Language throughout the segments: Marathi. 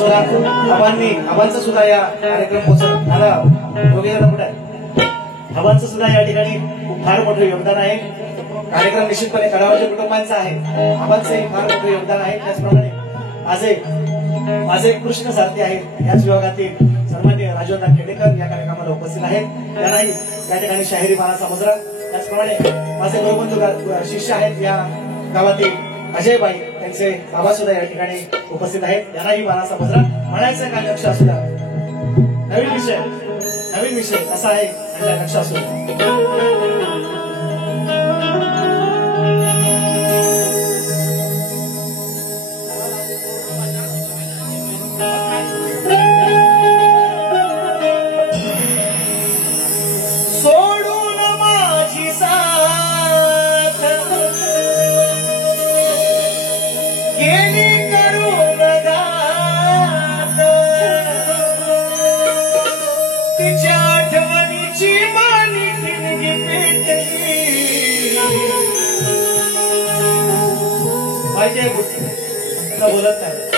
सोहळा आबांचा सुद्धा या कार्यक्रम पोहोचत झाला आबांचं सुद्धा या ठिकाणी फार मोठं योगदान आहे. कार्यक्रम निश्चितपणे कडावाच्या कुटुंबांचा आहे. आबांचंही फार मोठं योगदान आहे. त्याचप्रमाणे माझे कृष्ण सारथी आहेत याच विभागातील सन्माननीय राजवंत खेडेकर या कार्यक्रमाला उपस्थित आहेत. त्यांनाही या ठिकाणी शाहिरी मानाचा मुद्रा. त्याचप्रमाणे माझे गुरुबंधू शिष्य आहेत या गावातील अजयबाई त्यांचे बाबा सुद्धा या ठिकाणी उपस्थित आहेत. त्यांनाही मानाचा मुद्रा. म्हणायचं काय लक्ष असू द्या नवीन विषय असा आहे त्यांच्या लक्ष असू बोलत नाही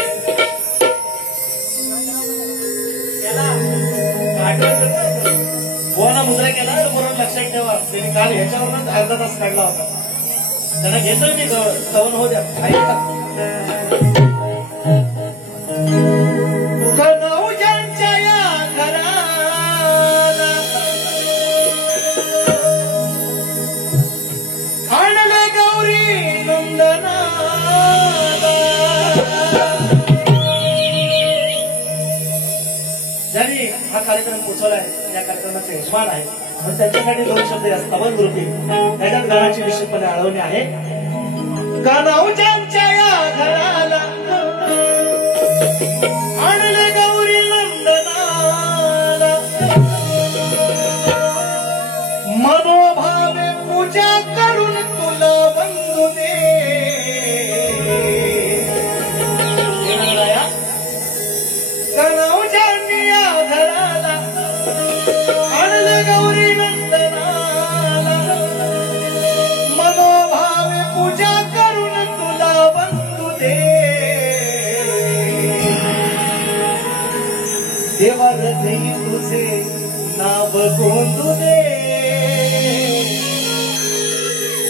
बोना मुद्रा केला बरोबर लक्षात ठेवा. त्यांनी काल ह्याच्यावरच अर्धा तास काढला होता. त्यांना घेतोय मी सवन होऊ द्या. ज्यांनी हा कार्यक्रम पोचवलाय या कार्यक्रमाचे यजमान आहे म्हणून त्यांच्यासाठी दोन शब्द या स्तवन ग्रुपी त्याच्यात गाण्याची निश्चितपणे आळवणी आहे. कान्हाच्या या घराला आणले गौरी नंदनाला मनोभावे पूजा करून तुला बंधू दे. गौरी नंदनाला मनोभावे पूजा करून तुला बंधू दे. देवा हृदयी तुझे नाव गोंधू दे.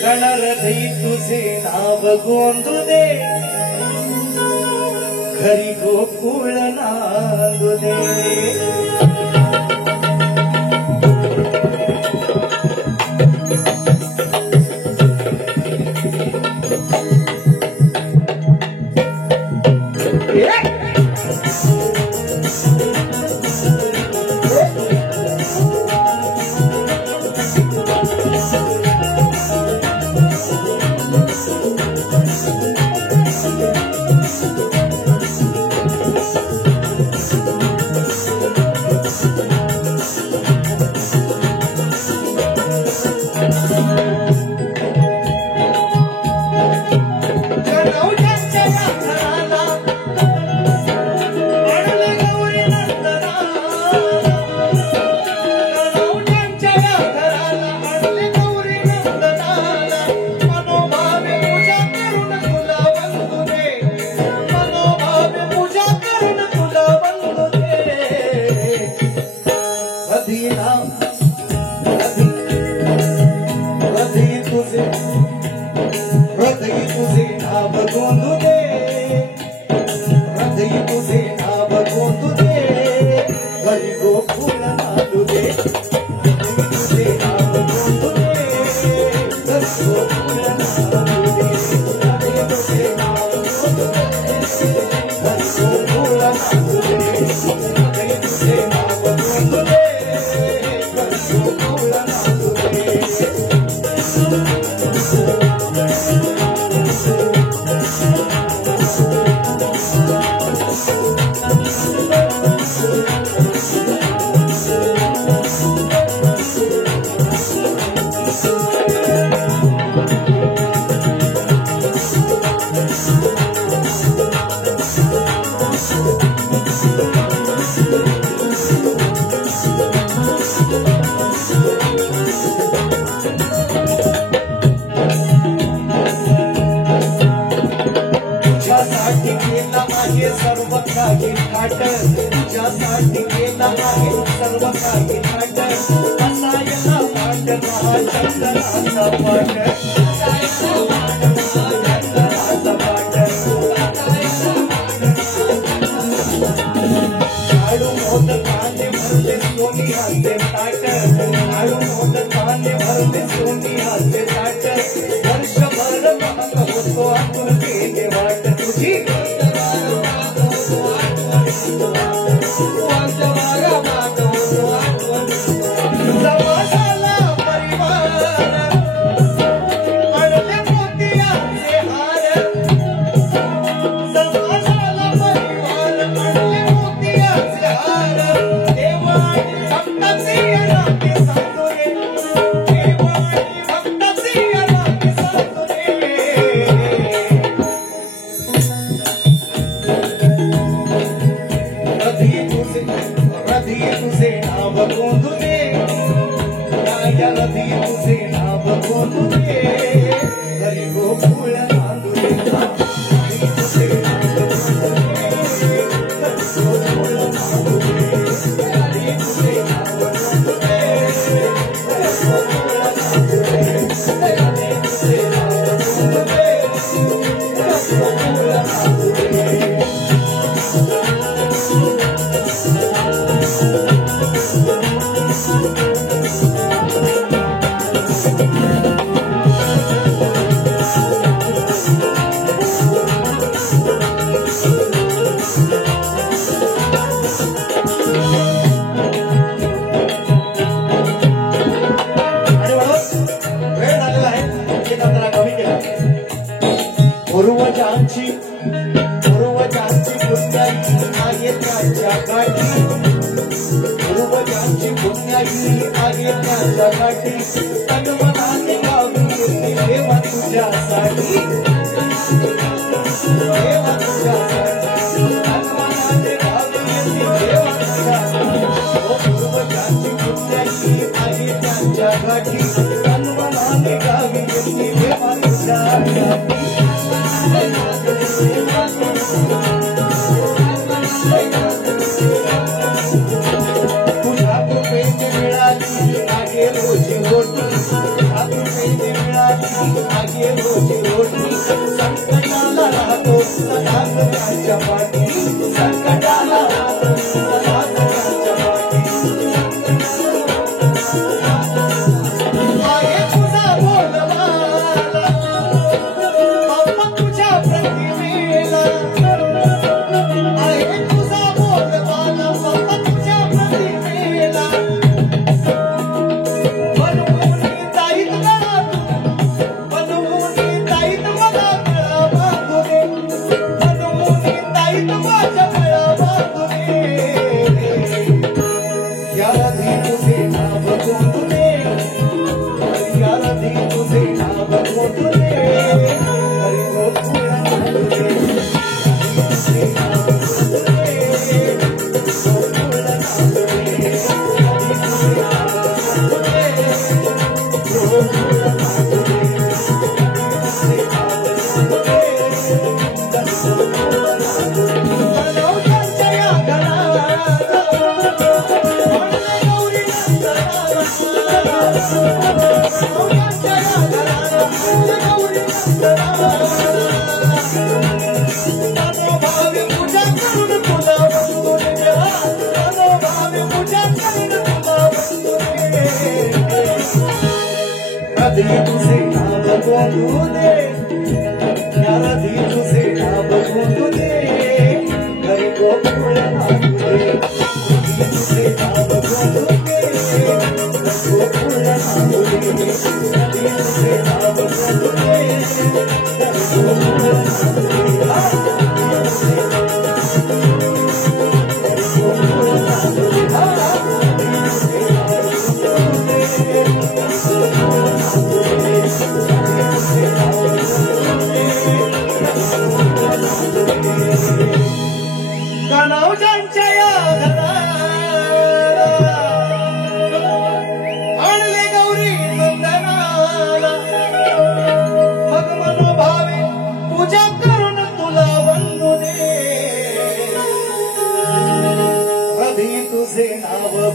गण हृदयी तुझे नाव गोंधू दे. घरी गोकुळ नांदू दे. सर्व काही पाठ तुझ्यासाठी केला आहे सर्व काही थाट असायला पाठ महाचंद्राचा पाठ लाडू मोदकाने भरले सोनी हाते ताट लाडू मोदकाने भरले सोनी हाते ताट वर्षभर पाहत होतो आतून केले वाट तुझी समाजाला परिवार आणले मोतियाचे हार समाजाला परिवार आणले मोतियाचे हार देवा भक्ताचे नाते सांगतो रे देवा भक्ताचे नाते सांगतो रे रधी तुझे नाव गोंधुले रधी तुझे नाव गोंधुले हरी गोकुळ नांदुले रधी तुझे नाव गोंधुले हरी गोकुळ नांदुले रधी तुझे नाव गोंधुले हरी गोकुळ नांदुले रधी तुझे नाव गोंधुले हरी गोकुळ नांदुले पूर्वजांची पुण्याई आहे त्याच्या काठी पूर्वजांची पुण्याई आहे त्याच्या काठी तन्मनाने गावी येते देवा तुझ्यासाठी देवा तुझ्यासाठी तन्मनाने गावी येते देवा तुझ्यासाठी पूर्वजांची पुण्याई आहे त्याच्या काठी तन्मनाने गावी येते देवा तुझ्यासाठी तुझ्या कृपेने मिळाली आगे रोजी रोटी तुझ्या कृपेने मिळाली आगे रोजी रोटी संकटाला राहतो सदाच त्यांच्या पाठी संकटाला राहतो सदाच त्यांच्या पाठी आहे तुझा बोलवाला बाप्पा तुझ्या प्रतिमेला आहे तुझा बोलवाला बाप्पा तुझ्या प्रतिमेला बनवून जाईत मला बनवून जाईत मला गळा बांधुने बनवून जाईत माझ्या गळा बांधुने या राधी तुझे नाव गोंधुले या राधी तुझे नाव गोंधुले हरी गोकुळ नांदुले तुझे नाव गोंधुले गोकुळ नांदुले हरी तुझे नाव गोंधुले गोकुळ नांदुले तुझे नाव गोंधुले गोकुळ नांदुले मनोजांच्या या गणाला म्हणले गौरी नंदनाला मनोजांच्या या गणाला म्हणले गौरी नंदनाला मनोभावे पूजा करून तुला वंदुले मनोभावे पूजा करून तुला वंदुले राधी तुझे नाव गोंधुले या राधी तुझे नाव गोंधुले हरी गोकुळ नांदुले राधी तुझे नाव गोंधुले गोकुळ नांदुले राधी तुझे नाव गोंधुले हरी गोकुळ नांदुले कनौजांच्या या घराला आणले गौरी नंदनाला मग मनोभावे पूजा करून तुला वंदुले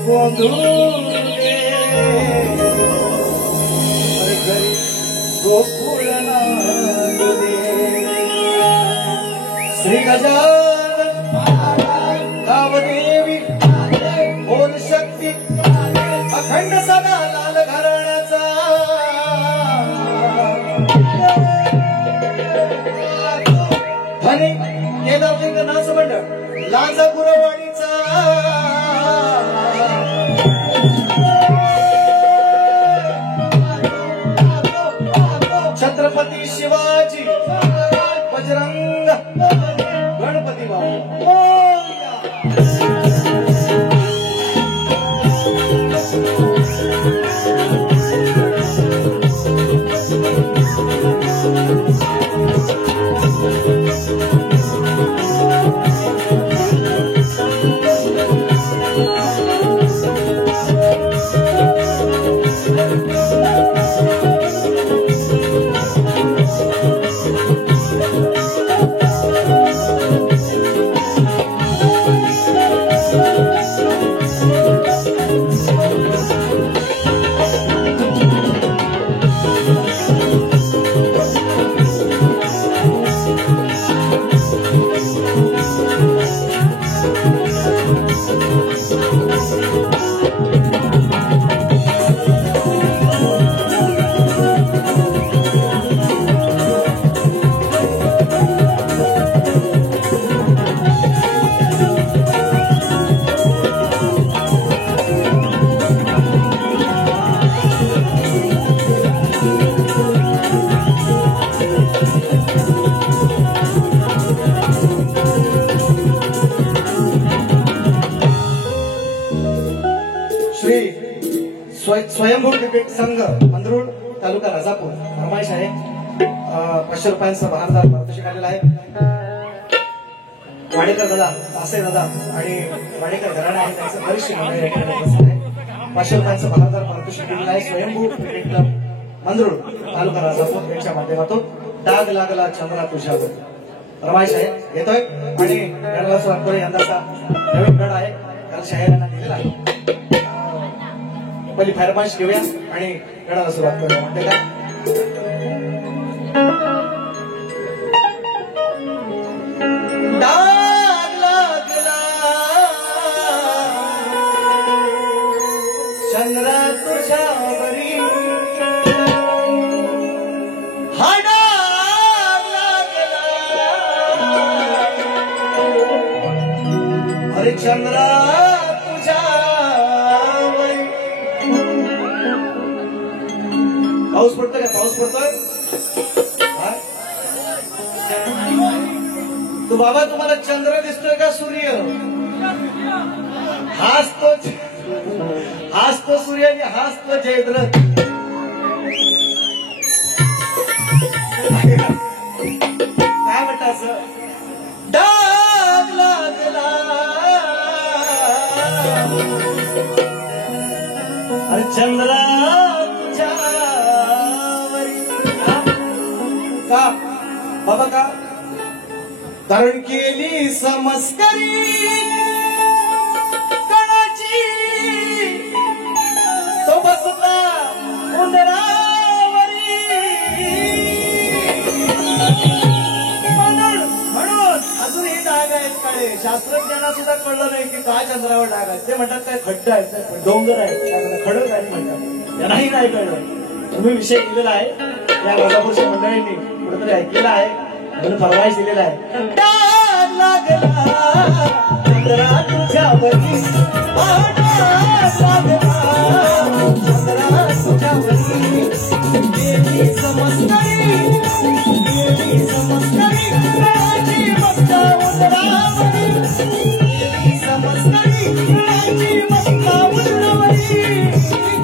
गोंधुले घरी गोकुळ नांदले श्री गजानन कामदेवी बोल शक्ती अखंड सदा लाल घराण्याचा धनी केदारलिंग नाच मंडळ लांजा गुरवाडीचा छत्रपती शिवाजी बजरंग गणपती बाबा स्वयंभू क्रिकेट संघ मंदरुळ तालुका राजापूर फरमाईश आहे 500 रुपयांचा बहारदार पारितोषिक आलेला आहे वाडेकर दादा तासे दादा आणि वाडेकर घराणे आहे त्यांचं वरिष्ठ मंडळी आहे 500 रुपयांचा बहारदार पारितोषिक दिलेला आहे स्वयंभू क्रिकेट क्लब मंदरुळ तालुका राजापूर यांच्या माध्यमातून डाग लागला चंद्रा तुझ्यावर फरमाईश आहे येतोय आणि गणला स्वागत यंदाचा नवीन गड आहे काल शाहिरांना दिलेला आहे पहिली फरमाईश घेऊया आणि गडाला सुरुवात करूया म्हणते का डाग लागला चंद्रा तुझ्यावरी हा डाग लागला अरे चंद्रा पाऊस पडतोय का पाऊस पडतोय तू बाबा तुम्हाला चंद्र दिसतोय का सूर्य हाच तो सूर्य आणि हाच तो जयद्रथ काय म्हणत असं डाग लागला अरे चंद्रा का बाबा का कारण केली समस्करी कणाची तो बसला उंदरावरी म्हणून अजूनही डाग आहेत काळे शास्त्रज्ञांना सुद्धा कळलं नाही की काय चंद्रावर डाग आहेत ते म्हणतात काय खड्डा आहेत डोंगर आहेत खडक आहे म्हणतात त्यांनाही नाही कळलं तुम्ही विषय दिलेला आहे या राजापूरच्या मंडळींनी कुठेतरी ऐकलेला आहे म्हणून फरमाईश दिलेला आहे डाग लागला चंद्रा तुझ्यावरी डाग लागला चंद्रा तुझ्यावरी गेली समस्करी कणाची बसला उंदरावरी गेली समस्करी कणाची बसला उंदरावरी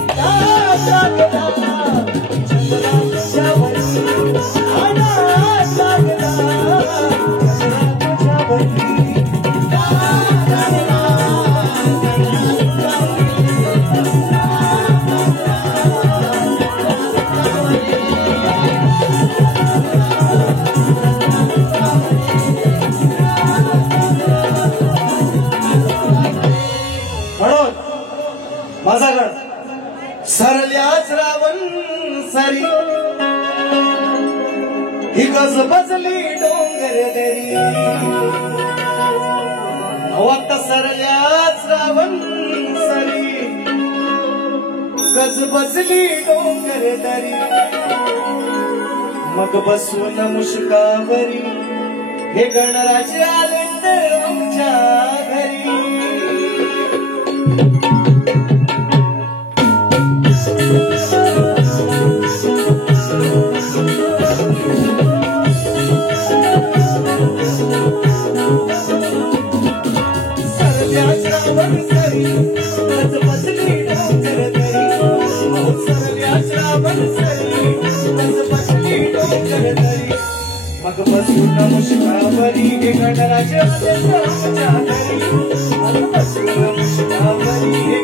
डाग लागला चंद्रा तुझ्यावरी डाग लागला चंद्रा तुझ्यावरी गज बजली डोंगर दरी आता सरल्या श्रावण सरी गज बजली डोंगर दरी मग बसून मुश्कावरी हे गणराज आले तर आमच्या घरी मग बसून मुश्कावरी हे गणराज आले तर आमच्या घरी मग बसून मुश्कावरी हे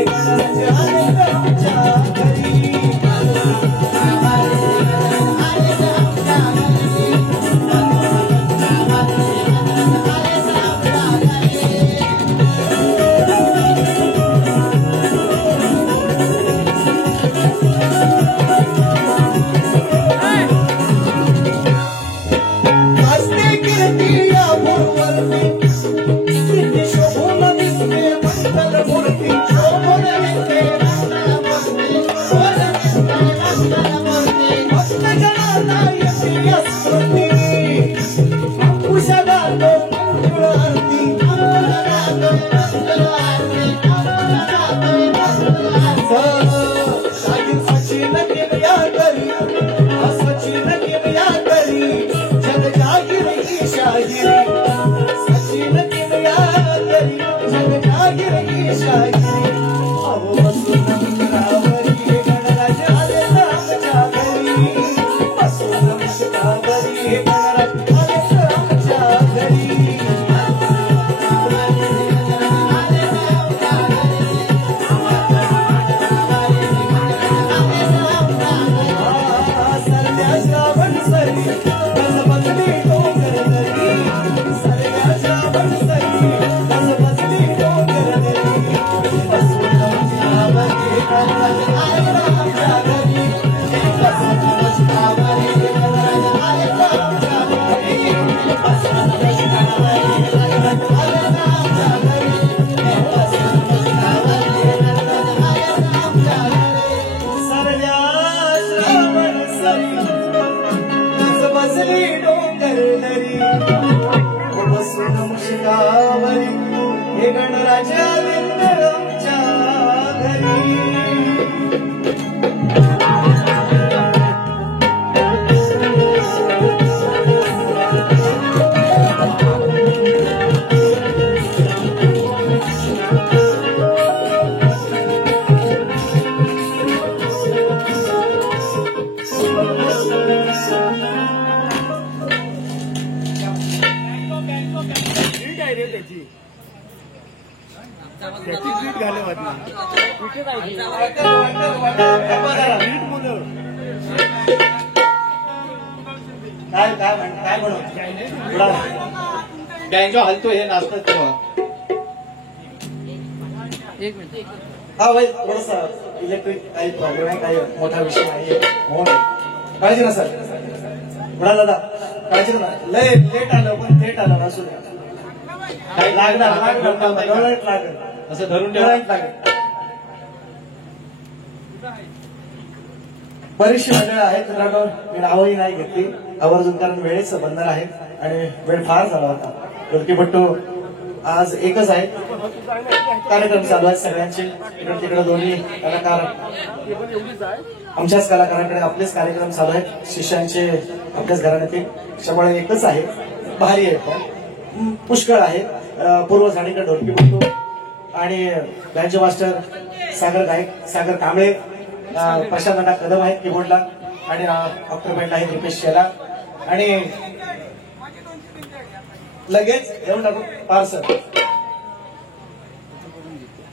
गणराज आले तर आमच्या घरी बसून मुश्कावरी हे गणराज आले तर आमच्या घरी बँजो हलतो हे नाचतात तेव्हा एक मिनिट हा भाई थोडासा इलेक्ट्रिक काही प्रॉब्लेम आहे काही मोठा विषय आहे काळजी ना सर थोडा दादा काळजी करा, लय लेट आलं पण थेट आलं असू द्या. लागणार लागेल असं धरून ठेवा. बरीचशी मंडळं आहेत मित्रांनो, मी नावही नाही घेतली आवर्जून, कारण वेळेचं बंधन आहे आणि वेळ फार झाला होता. ढोलकीपट्टू आज एकच आहे, कार्यक्रम चालू आहेत सगळ्यांचे, इकडे तिकडे दोन्ही कलाकार आमच्याच कलाकारांकडे आपलेच कार्यक्रम चालू आहेत, शिष्यांचे आपल्याच घराण्यातील, त्यामुळे एकच आहे. भारी आहे पण पुष्कळ आहे. पूर्व झाडीकडे ढोलकीपट्टू आणि बँजो मास्टर सागर गायक सागर कांबळे, प्रशांत कदम आहेत कीबोर्डला आणि डॉक्टर बेंड आहेत रुपेश शेला. आणि लगेच घेऊन टाकू पार्सल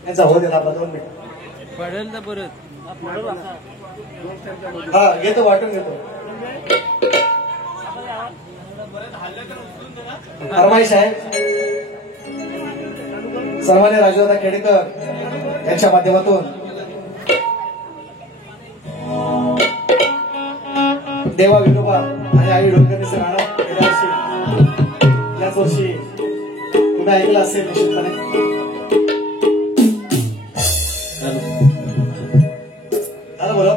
याचा हो देता 2 मिनिट पडेल तर परत. हा घेतो, वाटून घेतो. फरमाईश आहे सन्मान्य राजूदादा खेडेकर यांच्या माध्यमातून देवा विनोबा आणि आई ढोलकरचं गाणं गेल्या वर्षी याच वर्षी तुम्ही ऐकलं असेल निश्चितपणे. झालं बोला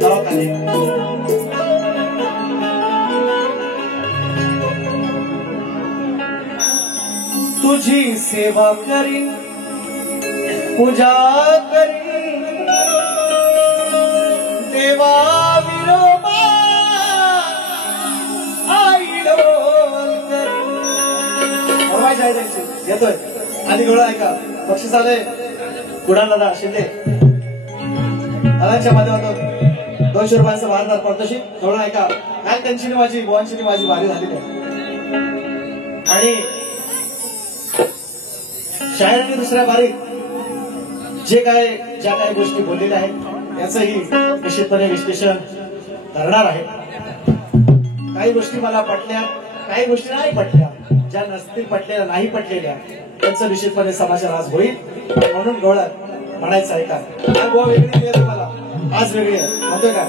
गावात आले. तुझी सेवा करीन पूजा करीन देवा विनोबा आई ढोलकर. येतोय आधी गोळा ऐका. बक्षीस आले कुडाळ दादा शिंदे दादांच्या माध्यमातून 200 रुपयांचा वारदार पारितोषिक. थोडं ऐका, काल त्यांची माझी बुवांची माझी वारी झालेली आहे आणि शाळेने दुसऱ्या बारीत ज्या काही गोष्टी बोललेल्या आहेत याचंही निश्चितपणे विश्लेषण करणार आहे. काही गोष्टी मला पटल्या, काही गोष्टी नाही पटल्या, ज्या नसतील पटलेल्या नाही पटलेल्या त्यांचं निश्चितपणे समाचार आज होईल. म्हणून डोळ्यात म्हणायचं आहे का आज गोवा वेगळी आहे, मला आज वेगळी आहे म्हणतोय का.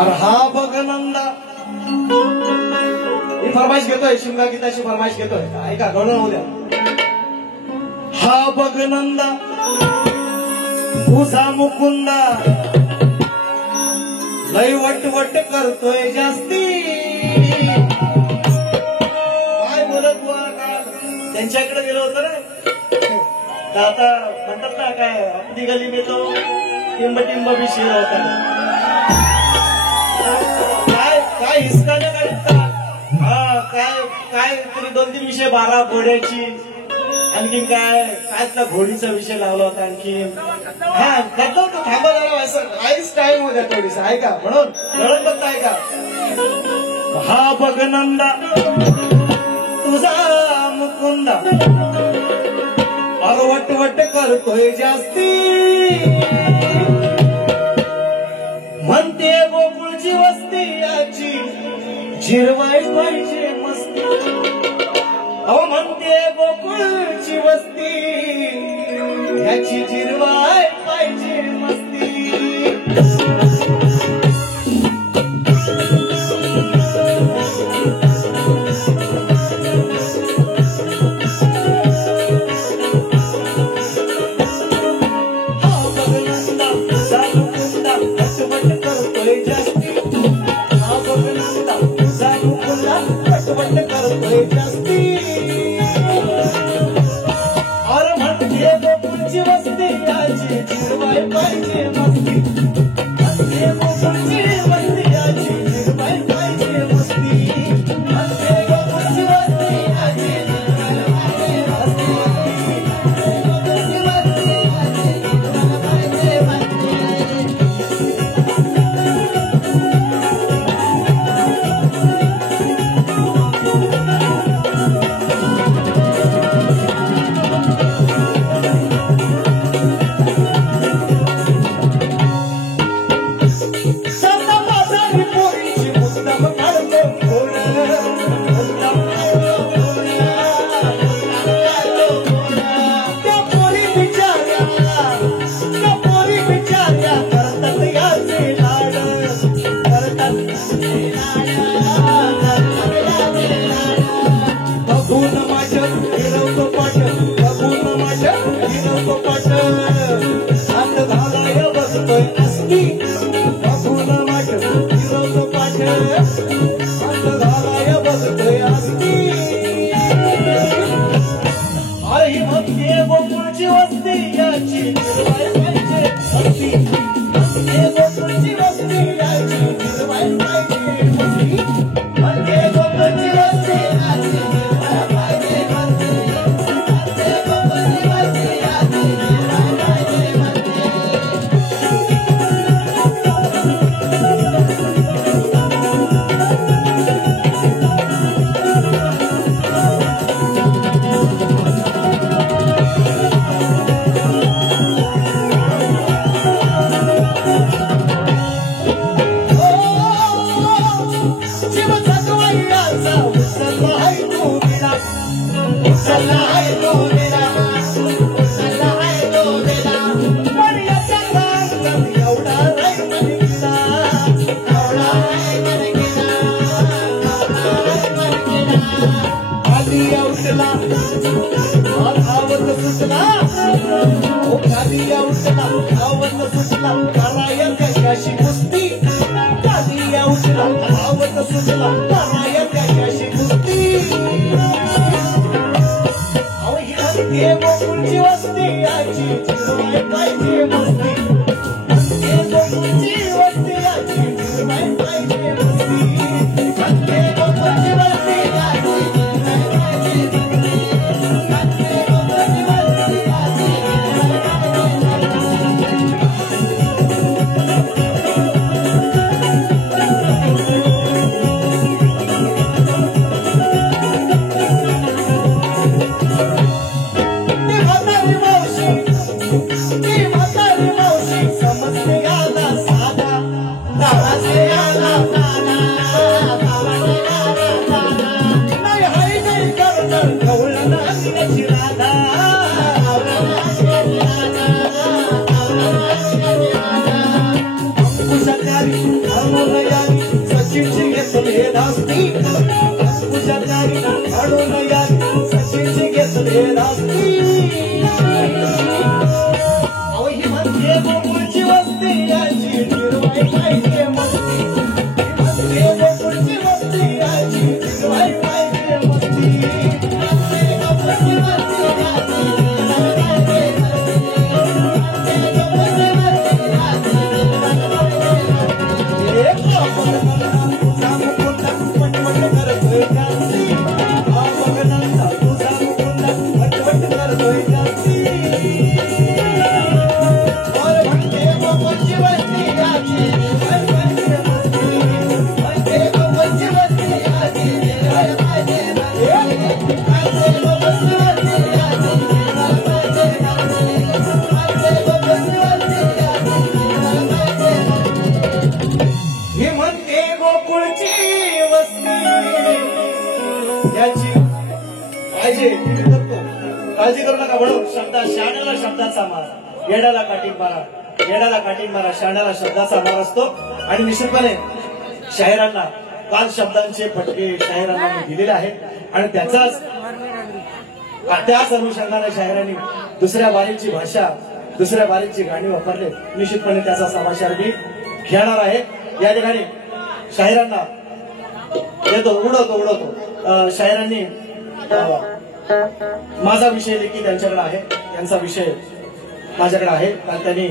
अरे हा बघ नंदा ही फरमाईश घेतोय, शिमगा गीताची फरमाईश घेतोय ऐका, गौरव होऊ द्या. हा बघ नंदा तुझा मुकुंदा लय वटवट करतोय जास्ती. काय बोलत बुवा का त्यांच्याकडे गेलो होतो ना, आता म्हणतात ना काय आपली गली में तो टिंब टिंब भी शिर होता. काय हिसकाने काढता. हा काय तरी 2-3 विषय 12 घोड्याची, आणखीन काय घोडीचा विषय लावला होता आणखीन. हा करतो तो थांबा जरा, असं काहीच टाइम होत्या थोडीस ऐका, म्हणून लढत बघता ऐका. हा बघ नंदा तुझा मुकुंदा अरे वटवट करतोय जास्ती. म्हणते गोकुळची वस्ती याची जिरवाई पाहिजे मस्ती. अहो म्हणते गोकुळची वस्ती याची जिरवाई पाहिजे मस्ती. वस्ती म्हणजे गोकुळची वस्ती याची निर्वाय पाहिजे वस्ती म्हणजे गोकुळची वस्ती याची निर्वाय पाहिजे वस्ती म्हणजे गोकुळची वस्ती याची निर्वाय पाहिजे वस्ती गोकुळची वस्ती याची निर्वाय पाहिजे वस्ती गोकुळची वस्ती याची निर्वाय पाहिजे वस्ती गोकुळची वस्ती याची निर्वाय पाहिजे गोकुळची वस्ती याची सचिनची घेतले रास्ती सचिनची घेतले रास्ती अहो ही म्हणते गोकुळची वस्ती याची निर्वाय पाहिजे मस्ती म्हणते गोकुळची वस्ती याची निर्वाय पाहिजे मस्ती म्हणते गोकुळची वस्ती याची निर्वाय पाहिजे मस्ती म्हणते गोकुळची वस्ती याची निर्वाय पाहिजे काळजी करू नका म्हणून शब्दात शहाण्याला शब्दाचा मार येड्याला काटिंग मारा शहाण्याला शब्दाचा मार असतो आणि निश्चितपणे शाहिरांना 5 शब्दांचे फटके शाहिरांना मी दिलेले आहेत आणि त्याच अनुषंगाने शाहिरांनी दुसऱ्या बारीची भाषा दुसऱ्या बारीची गाणी वापरले निश्चितपणे त्याचा समाचार मी घेणार आहे या ठिकाणी शाहिरांना येतो उडवतो शाहिरांनी माझा विषय देखील त्यांच्याकडे आहे त्यांचा विषय माझ्याकडे आहे कारण त्यांनी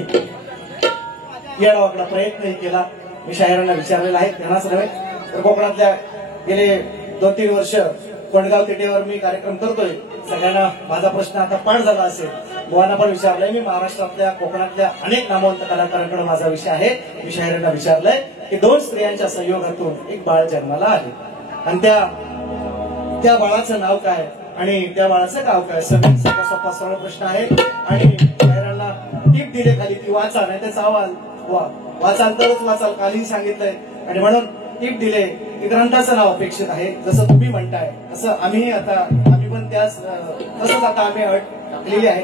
येडावाकडा प्रयत्नही केला मी शाहिरांना विचारलेला आहे त्यांनाच नव्हे तर कोकणातल्या गेले 2-3 वर्ष कोंडगाव तिटेवर मी कार्यक्रम करतोय सगळ्यांना माझा प्रश्न आता पाठ झाला असेल मुलांना पण विचारलंय मी महाराष्ट्रातल्या कोकणातल्या अनेक नामवंत कलाकारांकडे माझा विषय आहे मी शाहिरांना विचारलंय की 2 स्त्रियांच्या संयोगातून एक बाळ जन्माला आहे आणि त्या बाळाचं नाव काय आणि त्या बाळाचं गाव काय सगळ्यात सोपा सरळ प्रश्न आहे आणि शाहिरांना टीप दिले खाली ती वाचा नाही त्याचा अहवाल वाचाल तरच वाचाल कालही सांगितलंय आणि म्हणून टीप दिले की ग्रंथाचं नाव अपेक्षित आहे जसं तुम्ही म्हणताय तसं आम्ही पण त्याच तसंच आता आम्ही अट टाकलेली आहे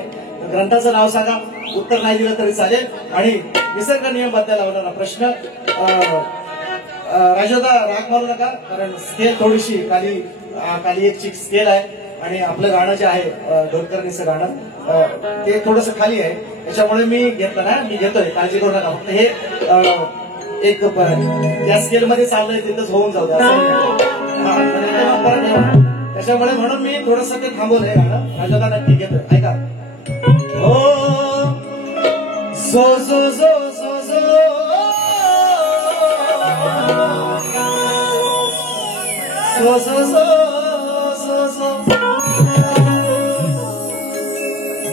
ग्रंथाचं नाव सांगा उत्तर नाही दिलं तरी चालेल आणि निसर्ग नियम बद्दल लावणारा प्रश्न राजोदा राग मारू नका कारण स्केल थोडीशी खाली एक चिक स्केल आहे आणि आपलं गाणं जे आहे ढोलकरणीचं गाणं ते थोडंसं खाली आहे त्याच्यामुळे मी घेतलं ना मी घेतोय काळजी करू नका फक्त हे एक त्या स्केल मध्ये चाललंय तिथंच होऊन जाऊ त्याच्यामुळे म्हणून मी थोडस ते थांबवलंय गाणं राजोदा नक्की घेतोय ऐका हो सो सो सो सो सो सो सो सो सो सो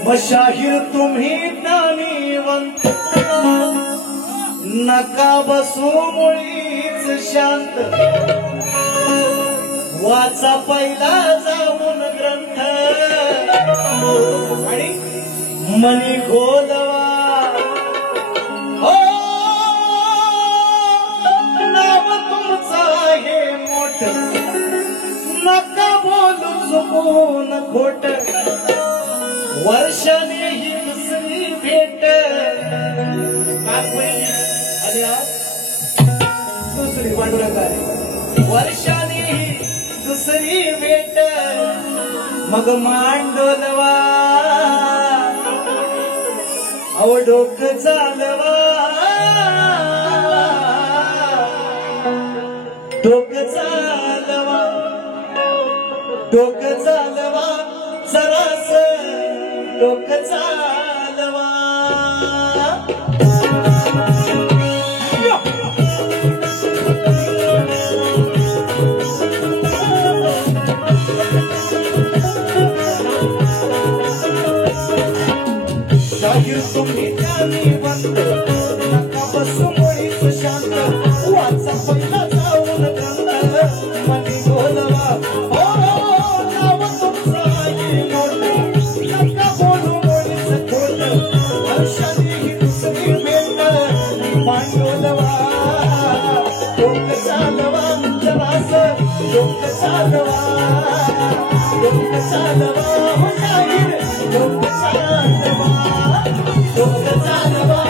मशाहीर तुम्ही ज्ञानीवंत नका बसू मुळीच शांत वाचा पहिला जाऊन ग्रंथ आणि मनी गोदवा हो नाव तुमचं आहे मोठ नका बोलू चुकून खोट वर्षाने ही दुसरी भेट आणि दुसरी पांडुरंग आहे वर्षाने ही दुसरी भेट मग मांडोलवा अव डोकं चालवा डोकं चालवा डोकं चालवा जरास डोकं चालवा शाहीर तुम्ही ज्ञानीवंत नका बसू मुळीच शांत वाचा पहिला जाऊन ग्रंथ मनी बोलवा हो नाव तुमचं आहे मोठ नका बोलू मुळीच खोट वर्षाने ही दुसरी भेट मांडोलवा डोकं चालवा जरास डोकं चालवा डोकं चालवा हो शाहीर डोकं चालवा डोकं चालवा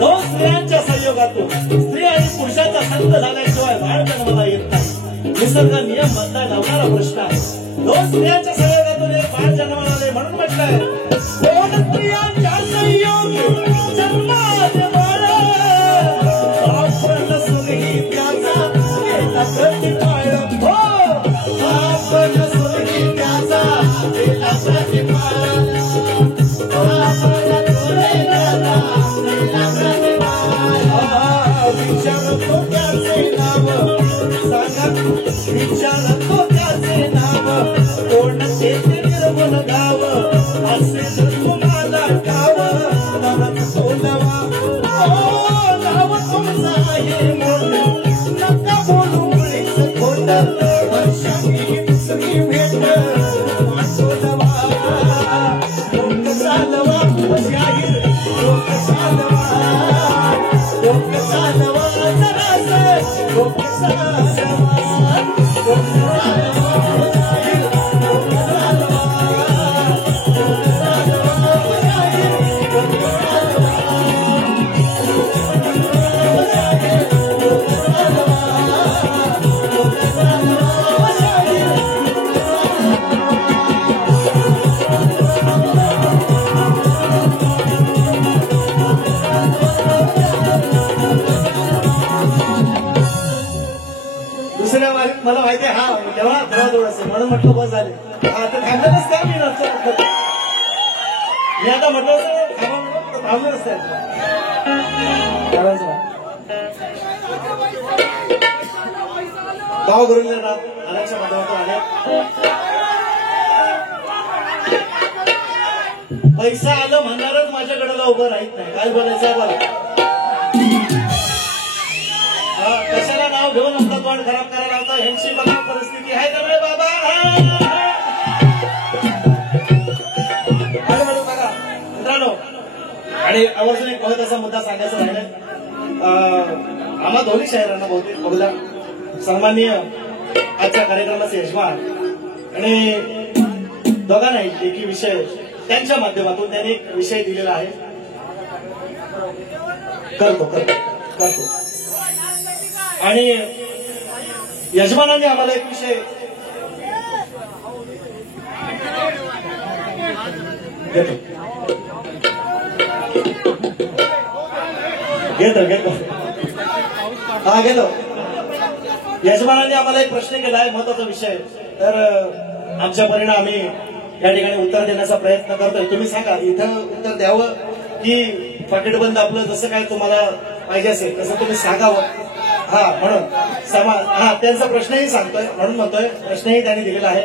दोन स्त्रियांच्या संयोगातून स्त्री आणि पुरुषाचा संत झाल्याशिवाय बाळ जन्माला येत नाही निसर्ग नियम बंधा लावणारा प्रश्न आहे दोन स्त्रियांच्या संयोगातून एक बाळ जन्माला आले म्हणून म्हटलंय दोन स्त्रियांच्या संयोग जन्माले बाळ आपण सुरही त्याचा केला प्रतिपाळ हो आपण सुरही त्याचा केला प्रतिपाळ विचारतो त्याचे नाव सांगा विचारतो त्याचे नाव कोणते निर्मल गाव असेल तुम्हाला गाव नावात सोलावा ओ नाव तुमचं आहे मोठ नका बोलू मुळीच खोट वर्षांनी दुसरी भेट सोलावा डोकं चालवा शाहीर डोकं चालवा डोकं चालवा जरास डोकं चालवा डोकं चालवा डोकं चालवा डोकं चालवा शाहीर डोकं चालवा डोकं चालवा शाहीर दुसऱ्या वारीत मला माहिती आहे हा तेव्हा धडाधड असेल म्हणून म्हटलं बस झाले आता थांबलेलंच काय मी नसतं मी आता म्हटलं असं थांबलं नसतं गाव गुरुंना आल्याच्या माध्यमातून आल्या. पैसा आलं म्हणणारच माझ्याकडे उभं राहत नाही. काय बोलायचं बोला. कशाला नाव घेऊन आपलं तोंड खराब करायला होता. ह्यांची बघा परिस्थिती आहे का नाही बाबा. बघा मित्रांनो, आणि आवर्जून एक महत्वाचा मुद्दा सांगायचा राहिला. आम्हा दोन्ही शहरांना बहुधा सन्माननीय आजच्या कार्यक्रमाचे यजमान आणि दोघांना एकी विषय त्यांच्या माध्यमातून त्यांनी एक विषय दिलेला आहे. करतो आणि यजमानांनी आम्हाला एक विषय घेतो. यजमानांनी आम्हाला एक प्रश्न केला आहे, महत्वाचा विषय. तर आमच्या परिणाम आम्ही या ठिकाणी उत्तर देण्याचा प्रयत्न करतोय. तुम्ही सांगा इथं उत्तर द्यावं की पाकिटबंद आपलं जसं काय तुम्हाला पाहिजे असेल तसं तुम्ही सांगावं. म्हणून त्यांचा प्रश्नही सांगतोय, म्हणून म्हणतोय प्रश्नही त्यांनी दिलेला आहे.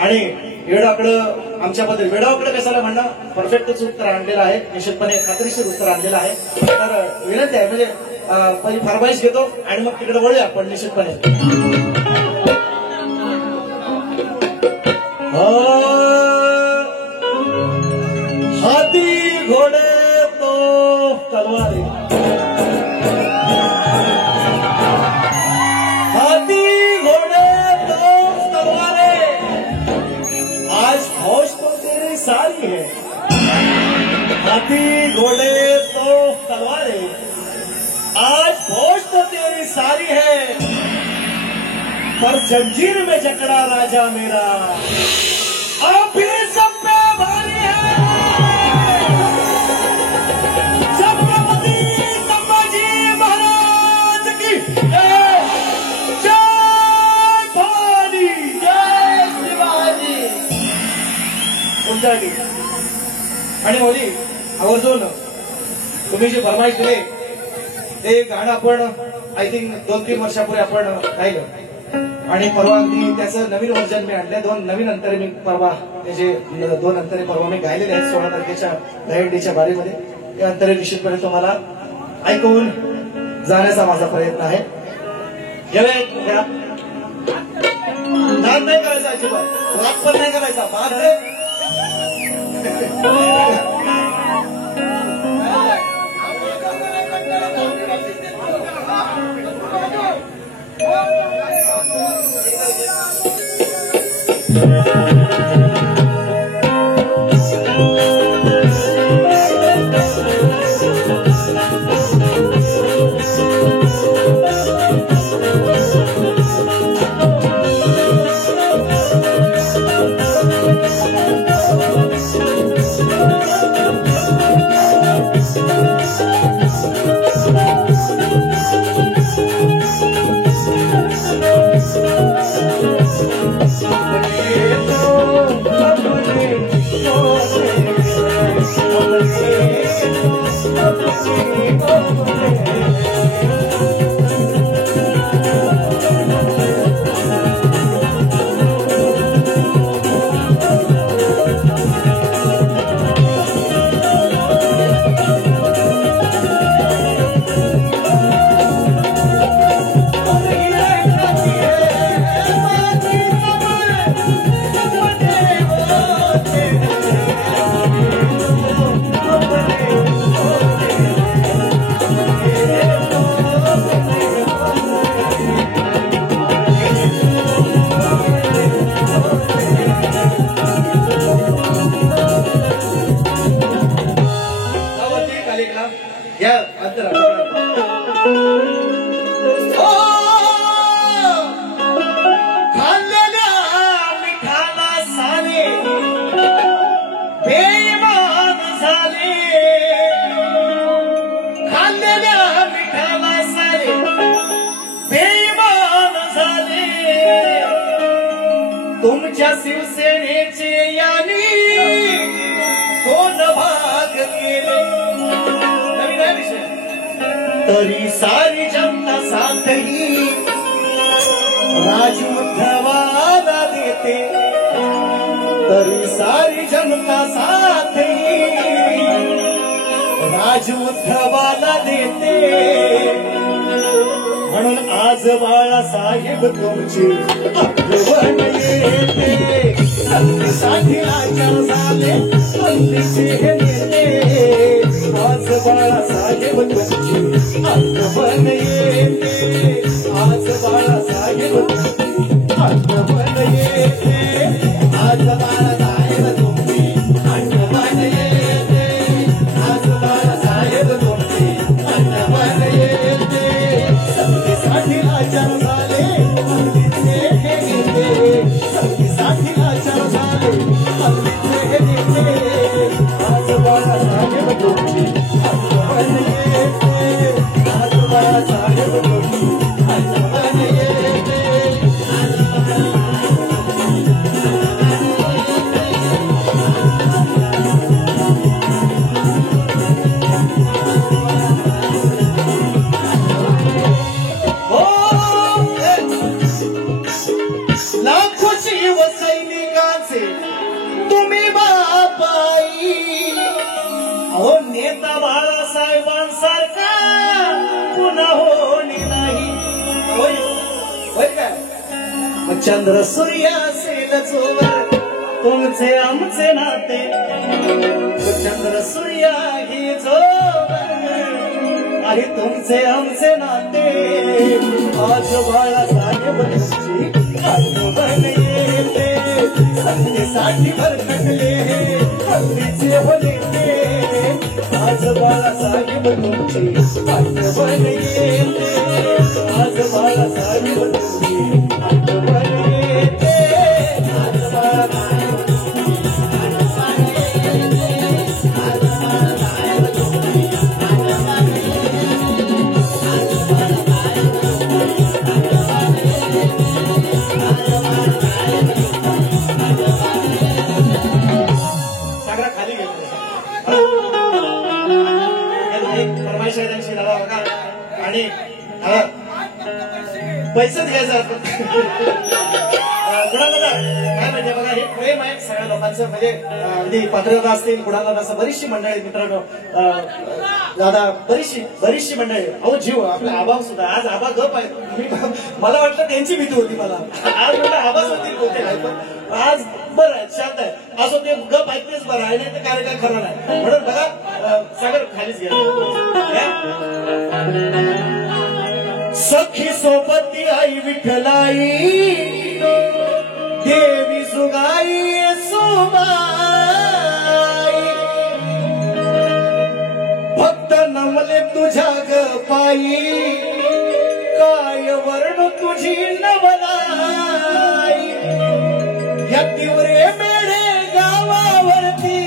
आणि वेळाकडं आमच्या पद्धती वेळाकडे कशाला म्हणणं परफेक्टच उत्तर आणलेलं आहे. निश्चितपणे खात्रीशीर उत्तर आणलेलं आहे. तर विनंती आहे म्हणजे पहिली फरमाईश घेतो आणि मग तिकडे वळूया आपण निश्चितपणे. हाती घोडे तो तलवारी, हाथी घोड़े तो तलवारें, आज फौज तो तेरी सारी है. हाथी घोड़े तो तलवारें, आज फौज तो तेरी सारी है, पर जंजीर में जकड़ा राजा मेरा अब भी सब पे भारी है. छत्रपति संभाजी महाराज की जय. जय भवानी, जय शिवाजी. तुमच्यासाठी आणि मोदी आवर्जून तुम्ही जे फरमाईश दिले ते गाणं आपण आय थिंक 2-3 वर्षापूर्वी आपण गायलं आणि परवा मी त्याचं नवीन व्हर्जन मी आणलंय. 2 नवीन अंतरे मी परवा त्याचे 2 अंतरे परवा मी गायलेले आहेत 16 तारखेच्या दहीहंडीच्या बारीमध्ये. ते अंतरे निश्चितपणे तुम्हाला ऐकून जाण्याचा माझा प्रयत्न आहे. नाद नाही करायचा अजिबात, राग पण नाही करायचा. बाद तुमच्या शिवसेनेचे यांनी दोन भाग केले. नवीन विषय तरी सारी जनता साथही राजमुखवाला देते तरी सारी जनता साथ राजमुखवाला देते म्हणून आज बाळासाहेब तुमची आठवण येते संधीसाठी लाचार झाले संधीचे हे नेते आज बाळासाहेब तुमची आठवण येते आज बाळासाहेब तुमची आठवण येते आज बाळासाहेब तुमची आठवण येते आज बाळासाहेब तुमची आठवण येते संधीसाठी लाचार झाले संधीचे हे नेते संधीसाठी लाचार झाले संधीचे हे नेते आज बाळासाहेब तुमची आठवण येते आज बाळासाहेब तुमची आठवण येते लाखो शिवसैनिकांचे तुम्ही बापाई अहो नेता बाळासाहेबांसारखा पुन्हा होणे नाही होय होय काय मग चंद्र सूर्य असेल जोवर तुमचे आमचे नाते चंद्र सूर्य आहे जोवर आहे तुमचे आमचे नाते आज बाळासाहेब तुमची आठवण येते संधीसाठी भरकटले हल्लीचे होते आज बाळासाहेब तुमची आठवण येते आज बाळासाहेब तुमची आठवण येते आज बाळासाहेब आणि पैसेच घ्यायचं कुणाला काय म्हणजे बघा हे प्रेम आहे सगळ्या लोकांचं म्हणजे अगदी पात्रता असतील कुणाला असं बरीचशी मंडळी मित्रांनो दादा बरीचशी मंडळी अहो जीव आपला आबा सुद्धा आज आबा गप आहे मला वाटलं त्यांची भीती होती मला आज म्हटलं आबाच होती बहुतेक आज बरं आहे शांत आहे असं ते गप ऐकतेच बरं आहे नाही तर कार्यक्रम खरा नाही म्हणून बघा सागर खालीच घ्या सखी सोबती आई विठलाई देवी सुगाई सुबाई भक्त नमले तुझ्या ग पायी काय वर्ण तुझी नवलाई या तिवरे मेढे गावावरती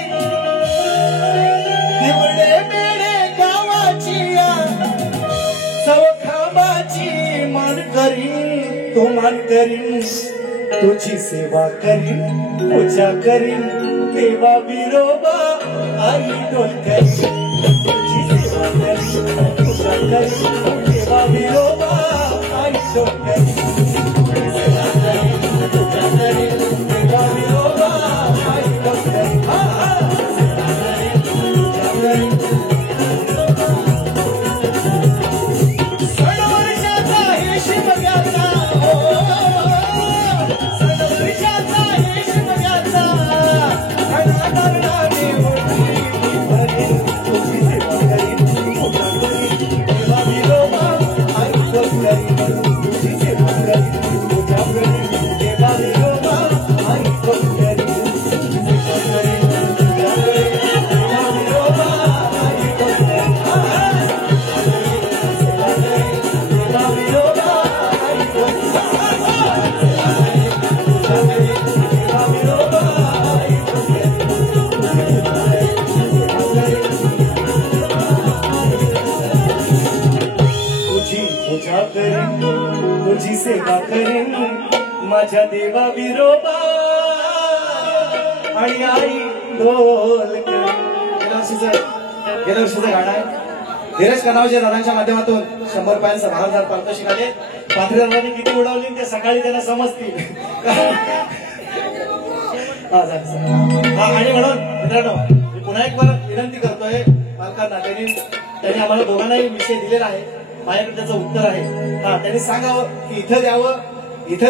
तिवरे मेढे गावाची चौखाबाची मान करीन तू मान करीन तुझी सेवा करीन पूजा करीन देवा विरोबा आई डोल करीन तुझी सेवा करीन पूजा करीन देवा विरोबा आई डोल करीन सेवा करीन पूजा करीन देवा विरोबा आई डोल करीन सेवा करीन पूजा करीन तुझी सेवा करीन माझ्या देवा विरोबा आणि आई ढोल गेल्या वर्षीचं गाणं आहे धीरज कनावजे राणांच्या माध्यमातून 100 रुपयांचा महाजार पारितोषिक आले. पाथरीदारांनी किती उडवली ते सकाळी त्यांना समजतील. आणि म्हणून मित्रांनो मी पुन्हा एक बार विनंती करतोय पालकांना, त्यांनी आम्हाला दोघांनाही विषय दिलेला आहे. माझ्याकडे त्याचं उत्तर आहे. त्यांनी सांगावं की इथं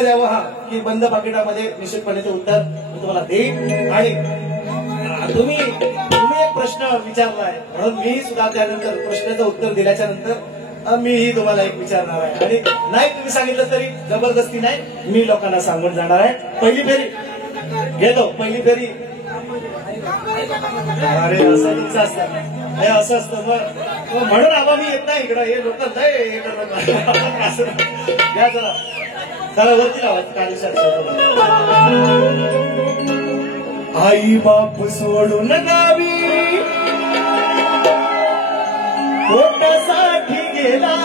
द्यावं हा की बंद पाकिटामध्ये, निश्चितपणे ते उत्तर मी तुम्हाला देईन. आणि तुम्ही एक प्रश्न विचारलाय म्हणून मी सुद्धा त्यानंतर प्रश्नाचं उत्तर दिल्याच्या नंतर मीही तुम्हाला एक विचारणार आहे. आणि नाही तुम्ही सांगितलं तरी जबरदस्ती नाही, मी लोकांना सांगून जाणार आहे. पहिली फेरी घेतो, पहिली फेरी. अरे असं तुमचं असतं, हे असं असतं मग म्हणून आवा मी येत नाही इकडं. हे लोक लय घ्या जरा जरा वरती लावा काळीशात. आई बाप सोडून गावी पोटासाठी गेला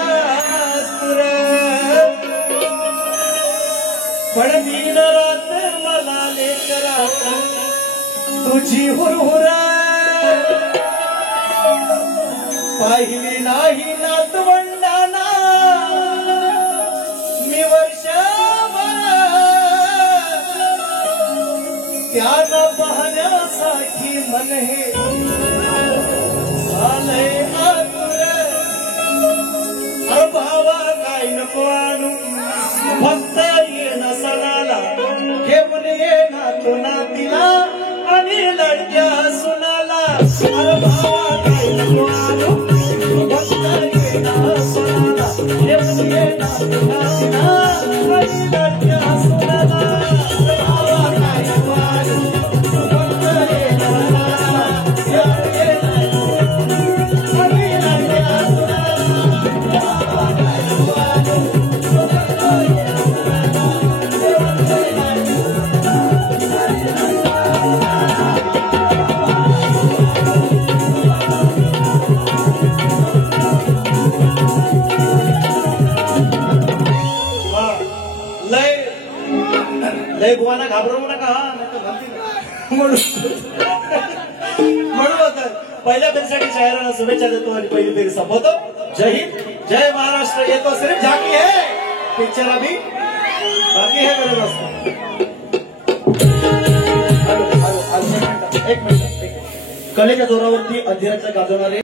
पण दिन रात मला लेकरा तुझी हुरहुरा पाहिली नाही नातवंडाना मी वर्षभर त्याला पाहण्यासाठी मन हे झालंय आतुर. भावा काय नको आणू फक्त येणं सणाला घेऊन येणार तो नातीला आणि लडक्या सुनाला. भावा काय नको आणू फक्त येणं सणाला घेऊन येणार तो नातीला आणि लडक्या सुनाला. भावा काय नको आणू फक्त येणं सणाला घेऊन येणार आणि लडक्या सुनाला. भावा काय नको आणू लय बुवाना घाबरवू नका म्हणून होतं. पहिल्या फेरीसाठी शायरांना शुभेच्छा देतो आणि पहिली फेरी संपवतो. जय हिंद, जय महाराष्ट्र. येतो सिर्फ झाकी है पिक्चर अभी बाकी हे करत असतो. एक मिनिट. कलेच्या जोरावरती अध्ययनाच्या गाजवणारे